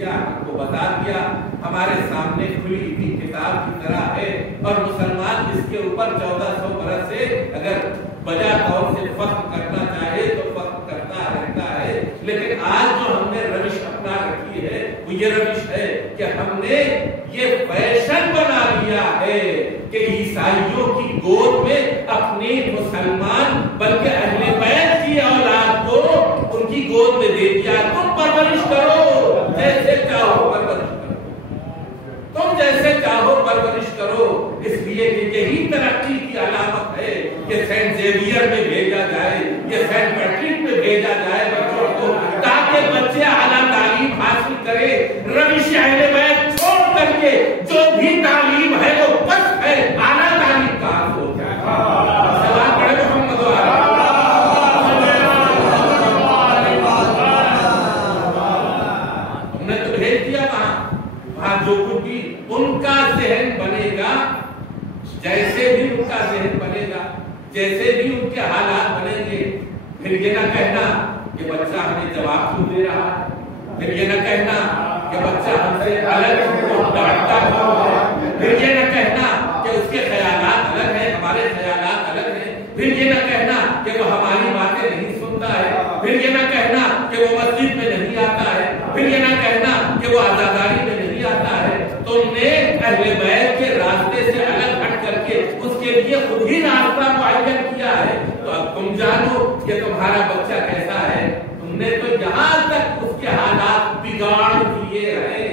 دیا، ہم کو بتا دیا، ہمارے سامنے کھلی ہوئی کتاب کی طرح ہے، اور مسلمان اس کے اوپر 1400 برس سے اگر بجا طور سے فخر کرنا چاہے تو فخر کرتا رہتا ہے۔ لیکن آج جو ہم نے روش اپنا رکھی ہے وہ یہ روش ہے کہ ہم نے یہ فیشن بنا لیا ہے کہ عیسائیوں کی گود میں اپنی مسلمان بلکہ اہل بیت کی اولاد کو ان کی گود میں دے دیا۔ تم پرورش کرو جیسے چاہو پرورش کرو، تم جیسے چاہو پرورش کرو، اس لیے کہ یہی ترقی کی علامت ہے کہ سینٹ زیویئر میں بھیجا جائے، یہ سینٹ پیٹرک میں بھیجا جائے بچوں کو، تاکہ بچے اعلیٰ تعلیم حاصل کرے، روش اہل بیت چھوڑ کر کے جو بھی تعلیم ہے وہ بس ہے، اعلیٰ تعلیم کہاں سے ہو جائے۔ سلام پڑھے محمد ہم نے تو بھیج دیا وہاں جو کچھ بھی ان کا ذہن بنے گا، جیسے بھی ان کا ذہن بنے گا، جیسے بھی ان کے حالات بنیں گے، پھر یہ نہ کہنا کہ بچہ ہمیں جواب کیوں دے رہا ہے، پھر یہ نہ کہنا کہ بچہ ہم سے الگ ڈانٹتا ہے، پھر یہ نہ کہنا کہ اس کے خیالات الگ ہیں، ہمارے خیالات الگ ہیں، پھر یہ نہ کہنا کہ وہ ہماری باتیں نہیں سنتا ہے، پھر یہ نہ کہنا کہ وہ مسجد میں نہیں آتا ہے، پھر یہ نہ کہنا کہ وہ عزاداری میں نہیں آتا ہے۔ تم نے اہل بیت کے راستے سے الگ ہٹ کر کے اس کے لیے خود ہی راستہ معین کیا ہے، تو اب تم جانو کہ تمہارا بچہ کیسا ہے۔ تم نے تو یہاں تک اس کے حالات بگاڑ دیے ہیں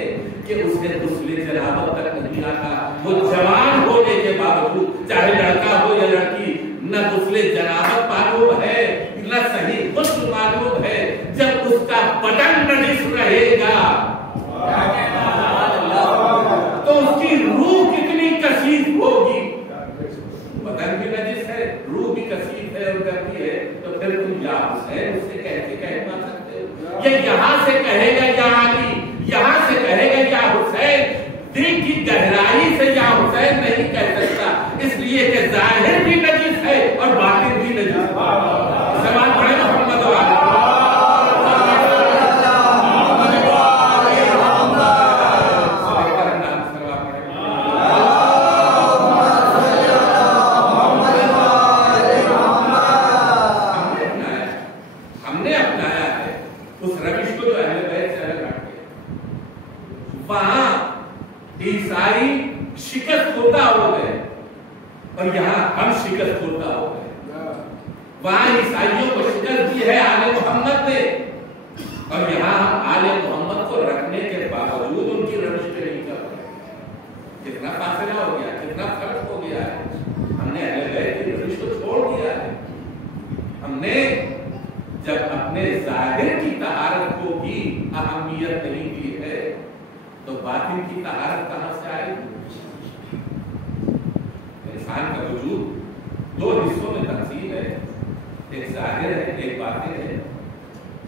کہ اس نے غسل جنابت تک نہیں آتا، وہ جوان ہونے کے باوجود چاہے لڑکا ہو یا لڑکی، نہ غسل جنابت معلوم ہے نہ صحیح غسل معلوم ہے۔ جب اس کا بدن نجس رہے گا تو اس کی روح کتنی کثیف ہوگی۔ بدن بھی نجس ہے، روح بھی کثیف ہے اور گندی ہے، تو پھر تم یا حسین اس سے کہہ پا سکتے ہو؟ یہ یہاں سے کہے گا یا علی، یہاں سے کہے گا یا حسین، دل کی گہرائی سے یا حسین نہیں کہہ سکتا، اس لیے کہ ظاہر بھی نجس ہے اور باطن بھی نجس ہے۔ سلام پڑھے محمد وعلی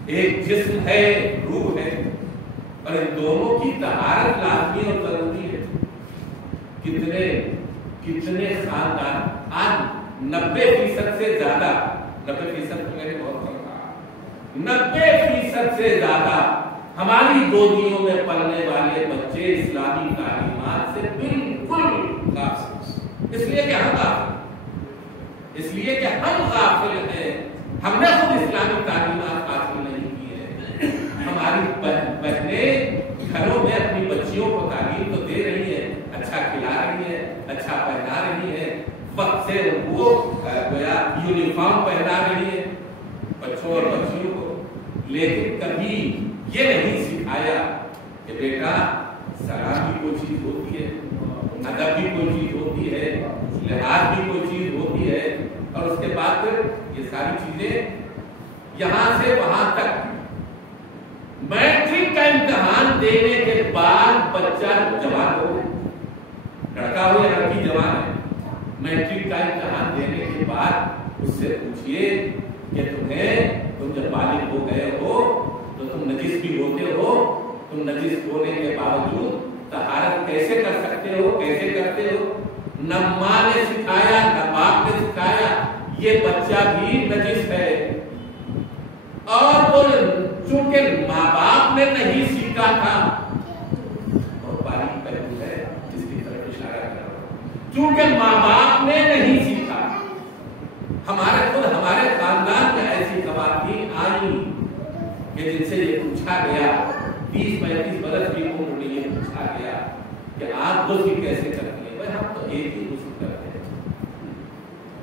ایک جسم ہے، روح ہے، اور ان دونوں کی طہارت لازمی اور ضروری ہے۔ کتنے خاندان آج 90% سے زیادہ، 90% تو میں نے بہت کم کہا، 90% سے زیادہ ہماری گودیوں میں پلنے والے بچے اسلامی تعلیمات سے بالکل غافل، اس لیے کہ ہم غافل ہیں، ہم نے خود اسلامی تعلیمات حاصل نہیں کی ہے۔ ہماری بہنیں گھروں میں اپنی بچیوں کو تعلیم تو دے رہی ہیں، اچھا کھلا رہی ہیں، اچھا پہنا رہی ہیں، وقت سے وہ یونیفارم پہنا رہی ہیں بچوں اور بچیوں کو، لیکن کبھی یہ نہیں سکھایا کہ بیٹا سلام بھی کوئی چیز ہوتی ہے، ادب بھی کوئی چیز ہوتی ہے، لحاظ بھی کوئی چیز ہوتی ہے، اور اس کے بعد پھر یہ ساری چیزیں یہاں سے وہاں تک۔ میٹرک کا امتحان دینے کے بعد بچہ جوان ہو، لڑکا ہو یا لڑکی جوان ہے، میٹرک کا امتحان دینے کے بعد اس سے پوچھئے کہ تم جب بالغ ہو گئے ہو تو تم نجس بھی ہوتے ہو، تم نجس ہونے کے باوجود طہارت کیسے کر سکتے ہو، کیسے کرتے ہو؟ نہ ماں نے سکھایا نہ باپ نے سکھایا، یہ بچہ بھی نجس ہے، اور وہ چونکہ ماں باپ نے نہیں سیکھا تھا کیونکہ ماں باپ نے نہیں سیکھا. ہمارے خاندان میں ایسی خواتین آئی کہ جن سے یہ پوچھا گیا 30-35 برس کی عمر میں یہ پوچھا گیا کہ آپ غسل کیسے کرتے ہیں؟ بھائی ہم تو ایک ہی غسل کرتے ہیں،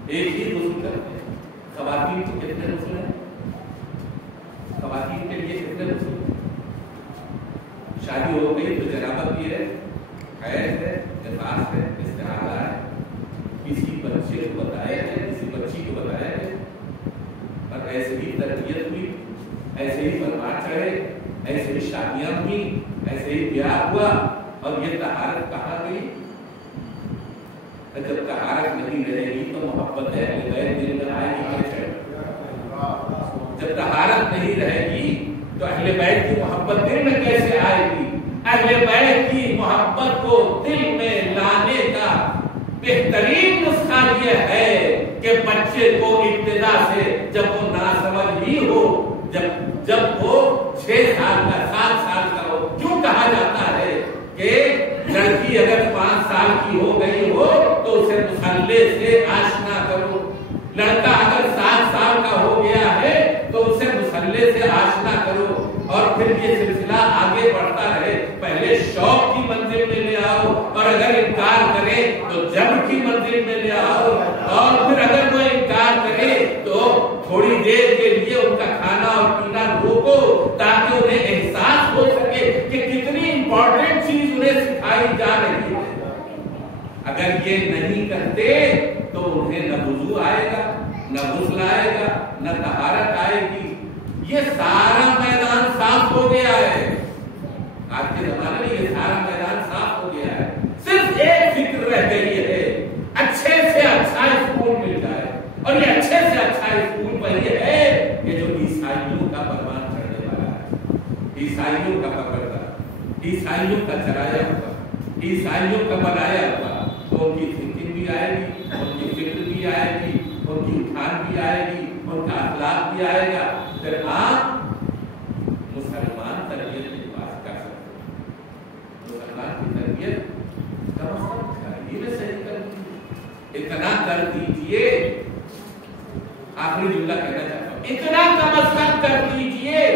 ایک ہی غسل کرتے ہیں. خواتین کو کتنے غسل ہیں؟ خواتین کے لیے کتنے غسل ہیں؟ شادی ہو گئی تو جنابت بھی ہے، حیض ہے، نفاس ہے، استحاضہ ہے. کسی بچے کو بتایا ہے، کسی بچی کو بتایا ہے، اور ایسے ہی تربیت ہوئی، ایسے ہی پرواز چڑھے، ایسے ہی شادیاں ہوئی، ایسے ہی بیاہ ہوا. اور یہ طہارت کہاں گئی؟ جب طہارت نہیں رہے گی تو محبت ہے دل میں آئے گی. جب طہارت نہیں رہے گی تو اہل بیت کی محبت دل میں کیسے آئے گی؟ اہل بیت کی محبت کو دل میں لانے کا بہترین نسخہ یہ ہے کہ بچے کو ابتدا سے جب وہ ناسمجھ بھی ہو، جب وہ 6 سال کا 7 سال کا ہو. کیوں کہا جاتا ہے کہ لڑکی اگر 5 سال کی ہو گئی ہو تو اسے مصلے سے آشنا کرو، لڑکا اگر 7 سال کا ہو گیا ہے تو اسے مصلے سے آشنا کرو. اور پھر یہ سلسلہ آگے بڑھتا رہے. پہلے شوق کی منزل میں لے آؤ، اور اگر انکار کرے تو جب کی منزل میں لے آؤ، اور پھر اگر وہ انکار کرے تو تھوڑی دیر کے لیے ان کا کھانا اور پینا روکو تاکہ انہیں احساس ہو سکے کہ کتنی امپورٹنٹ چیز انہیں سکھائی جا رہی ہے. اگر یہ نہیں کرتے تو انہیں نہ وضو آئے گا، نہ غسل آئے گا، نہ طہارت آئے گی. یہ سارا میدان صاف ہو گیا ہے. آج کے زمانے میں یہ سارا میدان صاف ہو گیا ہے. صرف ایک فکر رہ گئی ہے، اچھے سے اچھا اسکول مل جائے. اور یہ اچھے سے اچھا اسکول وہی ہے کہ جو عیسائیوں کا پروان چڑھنے والا ہے، عیسائیوں کا پکڑتا، عیسائیوں کا چرایا ہوا، عیسائیوں کا بنایا ہوا. تو ان کی تھنکنگ بھی آئے گی، ان کی فکر بھی آئے گی، ان کی اٹھان بھی آئے گی، ان کا اخلاق بھی آئے گا. پھر آپ مسلمان تربیت کی بات کر سکتے ہیں. مسلمان کی تربیت کم از کم گھر میں صحیح کر دیجیے. اتنا کر دیجیے، آخری جملہ کہنا چاہتا ہوں، اتنا کم از کم کر دیجیے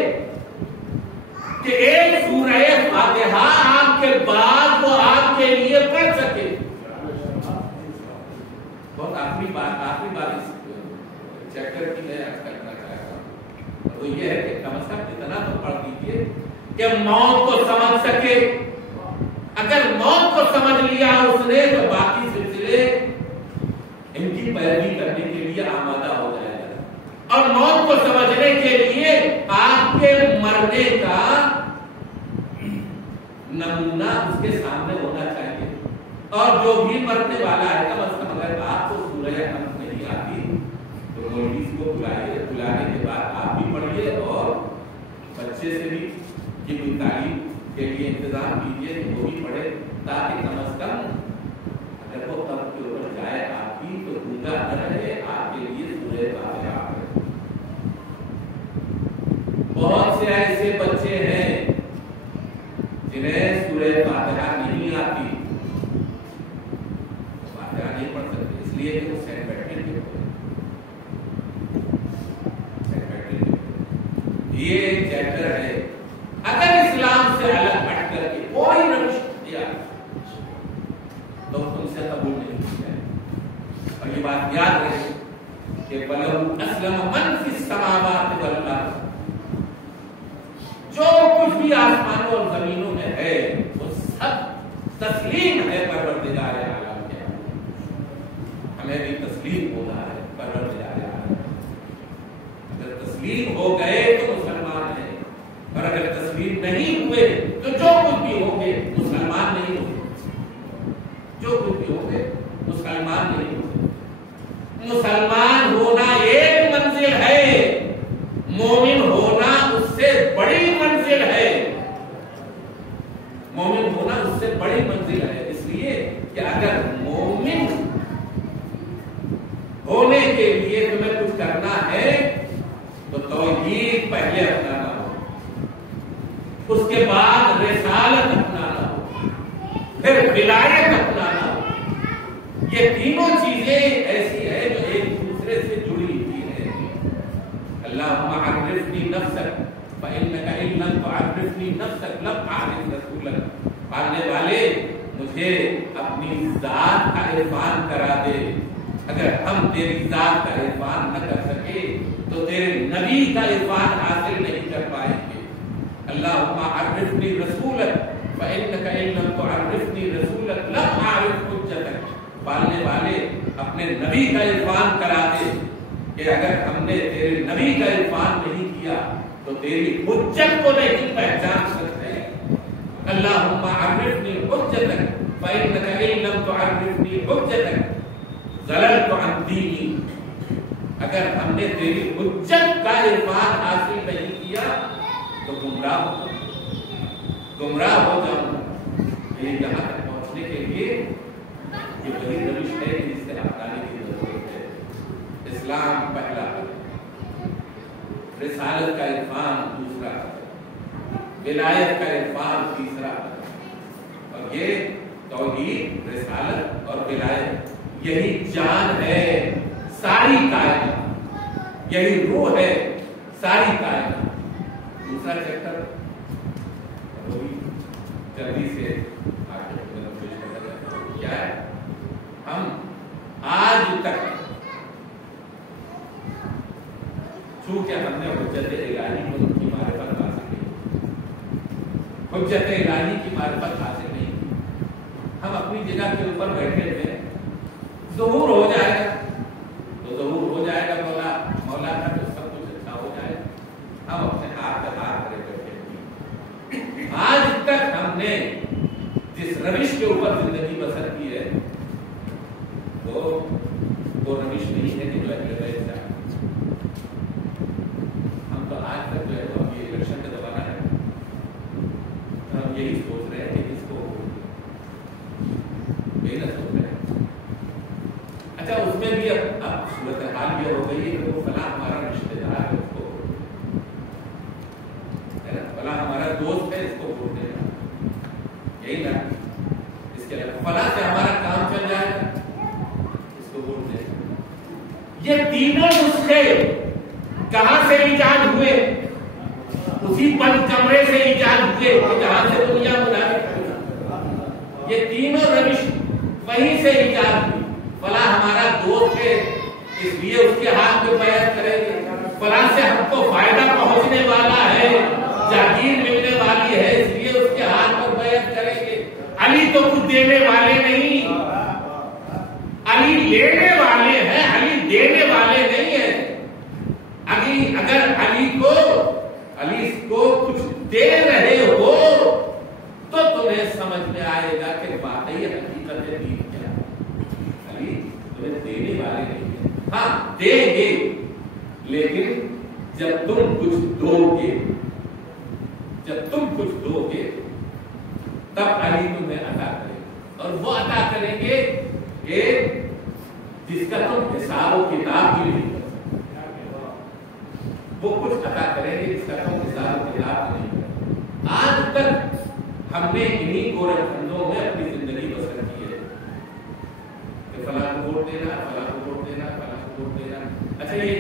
کہ ایک سورہ فاتحہ آپ کے بعد وہ آپ کے لیے پڑھ سکے. بہت آخری بات اس چیپٹر کی میں عرض کرنا چاہتا ہوں، وہ یہ ہے کہ کم از کم اتنا تو پڑھ دیجیے کہ موت کو سمجھ سکے. اگر موت کو سمجھ لیا اس نے تو باقی سلسلے ان کی پیروی کرنے کے لیے آمادہ ہو جائے گا. اور موت کو سمجھنے کے لیے آپ کے مرنے کا نمونہ اس کے سامنے ہونا چاہیے. اور جو بھی مرنے والا ہے کم از کم اگر آپ کو سورہ حمد نہیں آتی تو مولوی کو بلانے کے بعد آپ بھی پڑھیے اور بچے سے بھی یہ کوئی تعلیم کے لیے انتظام کیجیے کہ وہ بھی پڑھے، تاکہ کم از کم اگر وہ تب کے اوپر جائے آپ کی تو گنگا نہ رہے، آپ کے لیے سورہ فاتحہ پڑھے. بہت سے ایسے بچے ہیں جنہیں سورہ فاتحہ نہیں آتی، فاتحہ نہیں پڑھ سکتے، اس لیے کہ وہ سینٹ پیٹرک کے ہوتے ہیں. یہ ایک چیپٹر ہے. اگر اسلام سے الگ ہٹ کر کے کوئی روش دیا تو تم سے قبول نہیں کیا. اور یہ بات یاد رہے کہ وَلَوْ أَسْلَمَ مَنْ فِي السَّمَاوَاتِ وَالْأَرْضِ، جو کچھ بھی آسمانوں اور زمینوں میں ہے وہ سب تسلیم ہے پروردگار عالم کے. ہمیں بھی تسلیم ہونا ہے پروردگار عالم. اگر تسلیم ہو گئے تو مسلمان ہیں، اور اگر تسلیم نہیں ہوئے تو جو کچھ بھی ہوں گے مسلمان نہیں ہوگے. جو کچھ بھی ہوں گے مسلمان نہیں ہوگے. مسلمان ہونا ایک منزل ہے، مومن ہونا اس سے بڑی منزل ہے. مومن ہونا اس سے بڑی منزل ہے. اس لیے کہ اگر مومن ہونے کے لیے تمہیں کچھ کرنا ہے تو توحید پہلے اپنانا ہو، اس کے بعد رسالت اپنانا ہو، پھر ولایت اپنانا ہو. یہ تینوں چیزیں ایسی ہیں جو ایک دوسرے سے جڑی ہوئی ہیں. اللہم عرفنی نفسک فإنک إن لم تعرفنی نفسک لم أعرف رسولک. پڑھنے والے مجھے اپنی ذات کا عرفان کرا دے. اگر ہم تیری ذات کا عرفان نہ کر سکے تو تیرے نبی کا عرفان حاصل نہیں کر پائیں گے. اللہم عرفنی رسولک فإنک إن لم تعرفنی رسولک لم أعرف حجتک. پالنے والے اپنے نبی کا عرفان کرا دے کہ اگر ہم نے تیرے نبی کا عرفان نہیں کیا تو تیری حجت کو نہیں پہچان سکتے. اللہم عرفنی حجتک فإنک إن لم تعرفنی حجتک ضللت عن دینی. اگر ہم نے تیری حجت کا عرفان حاصل نہیں کیا تو گمراہ ہو جاؤں گا. یہاں تک پہنچنے کے لیے یہ وہی روش ہے جس سے اپنانے کی ضرورت ہے. اسلام پہلا، رسالت کا عرفان دوسرا، ولایت کا عرفان تیسرا. اور یہ توحید، رسالت اور ولایت یہی جان ہے ساری کائنات، یہی روح ہے ساری کائنات. دوسرا چیپٹر جلدی سے کیا ہے؟ ہم آج تک چونکہ ہم نے حجت الہی کی معرفت حاصل نہیں، حجت الہی کی معرفت حاصل نہیں، ہم اپنی جگہ کے اوپر بیٹھے تھے. ظہور ہو جائے گا تو ظہور ہو جائے گا مولا کا تو سب کچھ اچھا ہو جائے گا. ہم اپنے ہاتھ پہ ہاتھ کرے بیٹھے تھے. آج تک ہم نے جس روش کے اوپر زندگی بسر کی ہے وہ روش نہیں ہے کہ جو اگلے بیٹھ جائے. ہم تو آج تک جو ہے تو اب یہ الیکشن کا زمانہ ہے، ہم یہی سوچ رہے ہیں کہ اس کو یہی نہ سوچ رہے ہیں. اچھا اس میں بھی اب صورتحال یہ ہو گئی ہے کہ وہ فلاں ہمارا رشتے دار ہے، اس کو فلاں ہمارا دوست ہے، اس کو ووٹ دینا. یہی نا، اس کے علاوہ فلاں سے ہمارا کام چل جائے گا، اس کو ووٹ دینا. یہ تینوں نسخے کہاں سے ایجاد ہوئے؟ اسی بند کمرے سے ایجاد ہوئے جہاں سے دنیا بنائی. یہ تینوں روش وہیں سے ایجاد ہوئی. فلاں ہمارا دوست ہے اس لیے اس کے ہاتھ میں بیعت کریں گے. فلاں سے ہم کو فائدہ پہنچنے والا ہے، جاگیر ملنے والی ہے، اس لیے اس کے ہاتھ پر بیعت کریں گے. علی تو کچھ دینے والے نہیں، علی لینے والے ہیں، علی دینے والے نہیں ہیں. اگر علی کو کچھ دے رہے ہو تو تمہیں سمجھ میں آئے گا کہ واقعی حقیقت دین کیا ہے. علی تمہیں دینے والے نہیں ہیں. ہاں دیں گے، لیکن جب تم کچھ دو گے تب علی تمہیں عطا کرے گا. اور وہ عطا کریں گے کہ جس کا تم حساب و کتاب بھی نہیں کر سکتے. وہ کچھ عطا کریں گے جس کا تم حساب و کتاب نہیں کر سکتے. آج تک ہم نے انہی گورکھ کھنڈوں میں اپنی زندگی بسر کی ہے کہ فلاں کو ووٹ دینا، فلاں کو ووٹ دینا، فلاں کو ووٹ دینا. اچھا یہ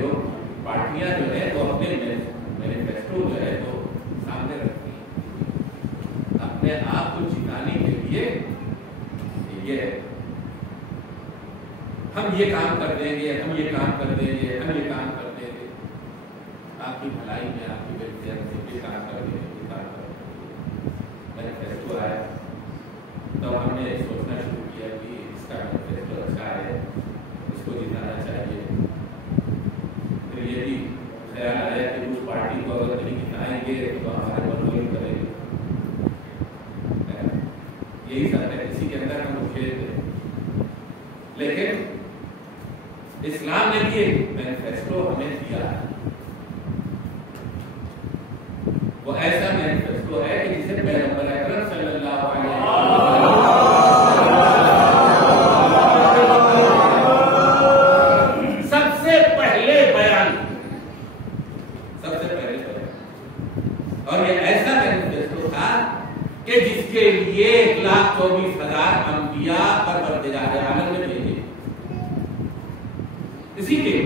لوگ پارٹیاں جو ہے وہ اپنے مینیفیسٹو جو ہے وہ سامنے رکھتی ہیں اپنے آپ کو جتانے کے لیے. یہ ہم یہ کام کر دیں گے، ہم یہ کام کر دیں گے، ہم یہ کام کر دیں گے، آپ کی بھلائی میں، آپ کی ویلفیئر میں یہ کام کر دیں گے، یہ کام کر دیں گے. مینیفیسٹو آیا تو ہم نے سوچنا شروع کیا کہ اس کا مینیفیسٹو اچھا ہے، اس کو جتانا چاہیے. پھر یہ بھی خیال آیا کہ اس پارٹی کو اگر نہیں جتائیں گے تو ہمارے منظوری کرے گی. یہی سب ہے، اسی کے اندر ہم کھیل رہے. لیکن اسلام نے بھی ایک مینیفیسٹو ہمیں دیا ہے. وہ ایسا مینیفیسٹو ہے کہ جسے پیغمبر اکرم صلی اللہ علیہ وسلم سب سے پہلے بیان. اور یہ ایسا مینیفیسٹو تھا کہ جس کے لیے 1,24,000 انبیاء پروردگار عالم نے بھیجے. اسی لیے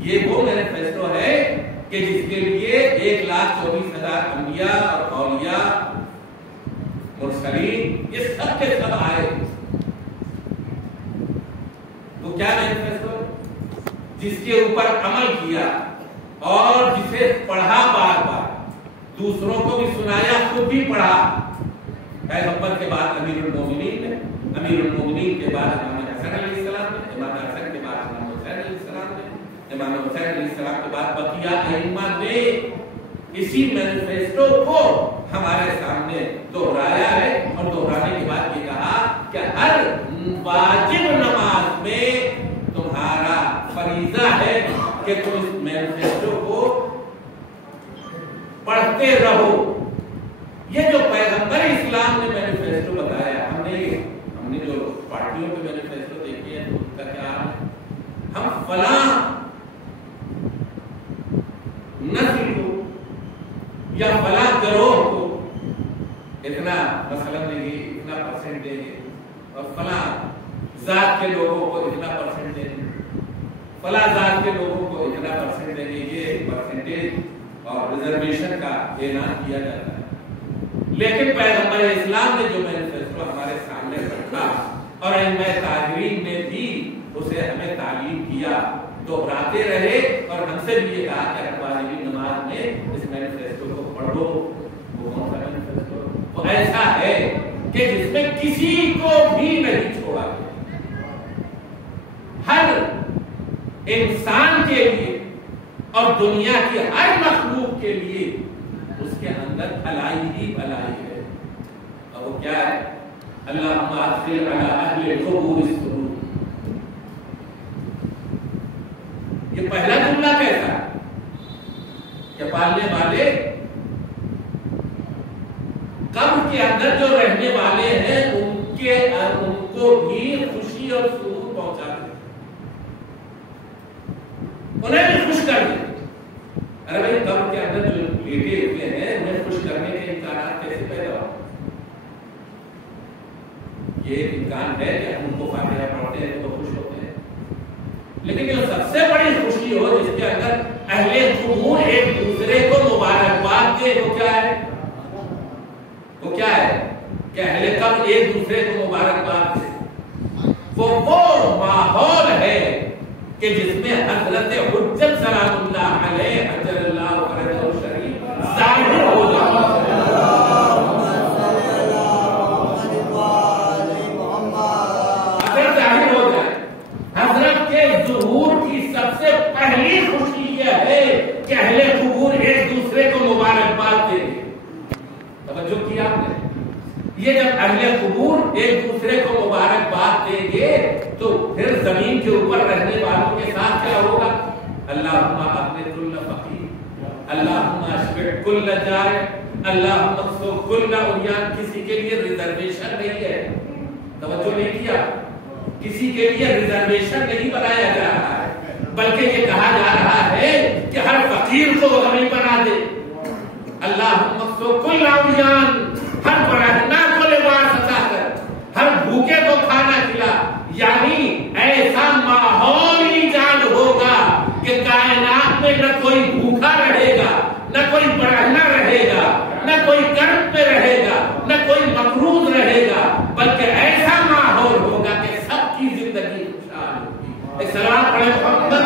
یہ وہ مینیفیسٹو ہے کہ جس کے لیے 1,24,000 انبیاء اور اولیاء مرسلین یہ سب کے سب آئے. وہ کیا مینیفیسٹو ہے؟ جس کے اوپر عمل کیا اور جسے پڑھا بار بار، دوسروں کو بھی سنایا، خود بھی پڑھا. پیغمبر کے بعد امیر المومنین نے، امیر المومنین کے بعد امام حسن علیہ السلام نے، امام حسن کے بعد امام حسین علیہ السلام نے، امام حسین علیہ السلام کے بعد بقیہ ائمہ نے اسی مینیفیسٹو کو ہمارے سامنے دہرایا ہے. اور دہرانے کے بعد یہ کہا کہ ہر واجب نماز میں تمہارا فریضہ ہے کہ تم اس مینیفیسٹو کو پڑھتے رہو. یہ جو پیغمبر اسلام نے مینیفیسٹو بتایا، ہم نے جو پارٹیوں کے مینیفیسٹو دیکھے ہیں تو اس کا کیا ہے؟ ہم فلاں نسل کو یا فلاں گروہ کو اتنا مثلا دیں گے، اتنا پرسنٹ دیں گے، اور فلاں ذات کے لوگوں کو اتنا پرسنٹ دیں گے، فلاں ذات کے لوگوں کو اتنا پرسنٹ دیں گے. یہ پرسنٹیج اور ریزرویشن کا اعلان کیا جاتا ہے. لیکن پیغمبر اسلام نے جو مینیفیسٹو ہمارے سامنے رکھا اور ائمہ تاجرین نے بھی اسے ہمیں تعلیم کیا، دہراتے رہے اور ہم سے بھی یہ کہا کہ ہر واجب نماز میں اس مینیفیسٹو کو پڑھو. وہ کون سا مینیفیسٹو؟ وہ ایسا ہے کہ جس میں کسی کو بھی نہیں چھوڑا گیا. ہر انسان کے لیے اور دنیا کی ہر مخلوق کے لیے اس کے اندر بھلائی ہی بھلائی ہے. اور وہ کیا ہے؟ اللہم ادخل علی اہل القبور السرور. یہ پہلا جملہ کیسا ہے کہ پالنے والے قبر کے اندر جو رہنے والے ہیں ان کو بھی خوشی اور سرور پہنچا دیں، انہیں بھی خوش کر دیں. ارے بھائی قبر کے اندر جو لیٹے ہوئے ہیں انہیں خوش کرنے کے امکانات کیسے پیدا ہو؟ یہ ایک امکان ہے کہ ہم ان کو فاتحہ پڑھتے ہیں تو خوش ہوتے ہیں. لیکن جو سب سے بڑی خوشی ہو جس کے اندر اہل قبور ایک دوسرے کو مبارکباد دے، وہ کیا ہے؟ وہ کیا ہے کہ اہل قبر ایک دوسرے کو مبارکباد دے. وہ ماحول ہے کہ جس میں حضرت حجت سلام اللہ علیہ حجر اللہ فرجہ شریف ظاہر ہو جائے. اگر ظاہر ہو جائے حضرت کے ظہور کی سب سے پہلی خوشی یہ ہے کہ اہل قبور ایک دوسرے کو مبارکباد دیں گے. توجہ کیا آپ نے؟ یہ جب اہل قبور ایک دوسرے کو مبارکباد دیں گے تو پھر زمین کے اوپر رہنے والوں کے ساتھ کیا ہوگا؟ اللہم اغنِ کل فقیر، اللہم اشبع کل جائع، اللہم اکسو کل عریان. کسی کے لیے ریزرویشن نہیں ہے. توجہ نہیں کیا؟ کسی کے لیے ریزرویشن نہیں بنایا جا رہا ہے، بلکہ یہ کہا جا رہا ہے کہ ہر فقیر کو غنی بنا دے. اللہم اکسو کل عریان، ہر برہنہ کو لباس عطا کر، ہر بھوکے کو کھانا کھلا. یعنی ایسا ماحول ایجاد ہوگا کہ کائنات میں نہ کوئی بھوکا رہے گا، نہ کوئی برہنہ رہے گا، نہ کوئی کرب میں رہے گا، نہ کوئی مقروض رہے گا، بلکہ ایسا ماحول ہوگا کہ سب کی زندگی خوشحال ہوگی. سلام پڑھے محمد.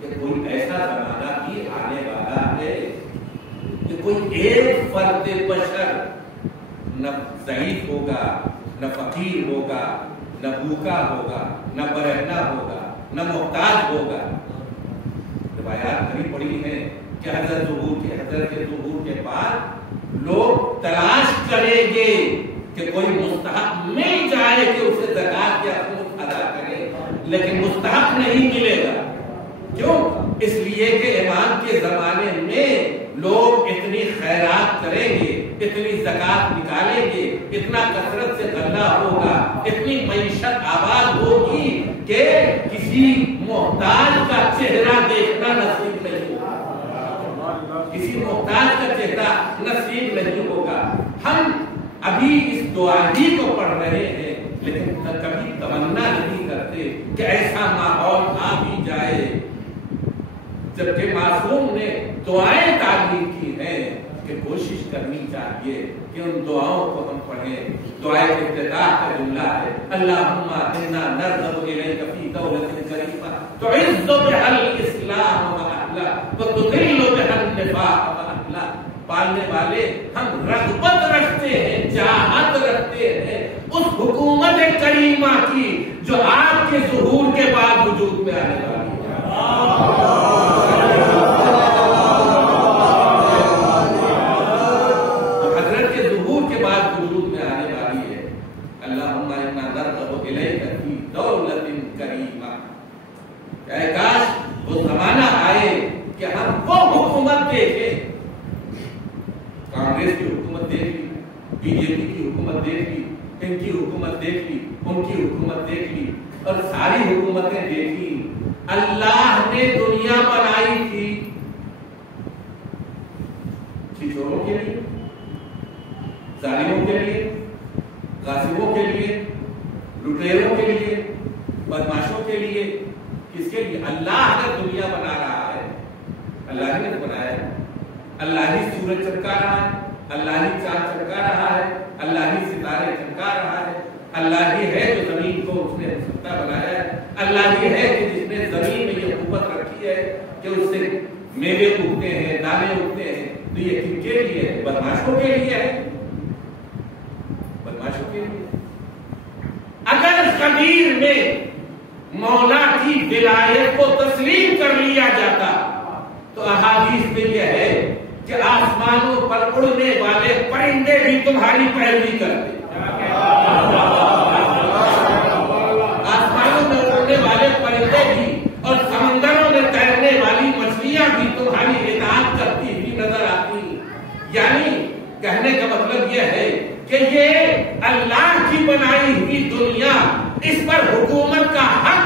کہ کوئی ایسا زمانہ بھی آنے والا ہے کہ کوئی ایک فرد بشر نہ ضعیف ہوگا، نہ فقیر ہوگا، نہ بھوکا ہوگا، نہ برہنہ ہوگا، نہ محتاج ہوگا۔ روایات کبھی پڑھی ہیں کہ حضرت ظہور کے بعد لوگ تلاش کریں گے کہ کوئی مستحق مل جائے کہ اسے زکات یا خمس ادا کرے، لیکن مستحق نہیں ملے گا۔ کیوں؟ اس لیے کہ امام کے زمانے میں لوگ اتنی خیرات کریں گے، اتنی زکات نکالیں گے، اتنا کثرت سے غلہ ہوگا، اتنی معیشت آباد ہوگی کہ کسی محتاج کا چہرہ دیکھنا نصیب نہیں ہوگا، کسی محتاج کا چہرہ نصیب نہیں ہوگا۔ ہم ابھی اس دعائی کو پڑھ رہے ہیں، لیکن کبھی تمنا نہیں کرتے کہ ایسا ماحول آ بھی جائے، جبکہ معصوم نے دعائیں تعلیم کی ہیں کہ کوشش کرنی چاہیے کہ ان دعاؤں کو ہم پڑھیں۔ دعائیں کے ابتداء کا جملہ ہے اللہم انا نرغب الیک فی دولت کریمہ تعز بہا الاسلام واہلہ وتذل بہا النفاق واہلہ۔ پالنے والے ہم رغبت رکھتے ہیں، چاہت رکھتے ہیں اس حکومت کریمہ کی جو آپ کے ظہور کے بعد وجود میں آنے والی ہے۔ حضرت کے ظہور کے بعد وجود میں آنے والی ہے۔ اللہم انا نرغب الیک فی دولت کریمہ۔ اے کاش وہ زمانہ آئے کہ ہم وہ حکومت دیکھیں، کانگریس کی حکومت دیکھ لی، بی جے پی کی حکومت دیکھ لی، ان کی حکومت دیکھ لی، ان کی حکومت دیکھ لی، اور ساری حکومتیں دیکھ لی۔ اللہ نے دنیا بنائی تھی چوروں کے لیے، ظالموں کے لیے، غاصبوں کے لیے، لٹیروں کے لیے، بدماشوں کے لیے، کس کے لیے؟ اللہ اگر دنیا بنا رہا ہے، اللہ نے بنایا ہے، اللہ ہی سورج چمکا رہا ہے، اللہ ہی چاند چمکا رہا ہے، اللہ ہی ستارے چمکا رہا ہے، اللہ ہی ہے جو زمین کو اس نے سکتا بنایا ہے، اللہ ہی ہے کہ جس نے زمین میں یہ قوت رکھی ہے کہ اس سے میوے اگتے ہیں، دانے اگتے ہیں۔ تو یہ کن کے لیے ہے؟ بدماشوں کے لیے ہے، بدماشوں کے لیے۔ اگر قدیر میں مولا کی ولایت کو تسلیم کر لیا جاتا تو احادیث میں یہ ہے کہ آسمانوں پر اڑنے والے پرندے بھی تمہاری پیروی کرتے، آسمانوں میں اڑنے والے پرندے بھی اور سمندروں میں تیرنے والی مچھلیاں بھی تمہاری اطاعت کرتی ہوئی نظر آتی۔ یعنی کہنے کا مطلب یہ ہے کہ یہ اللہ کی بنائی ہوئی دنیا، اس پر حکومت کا حق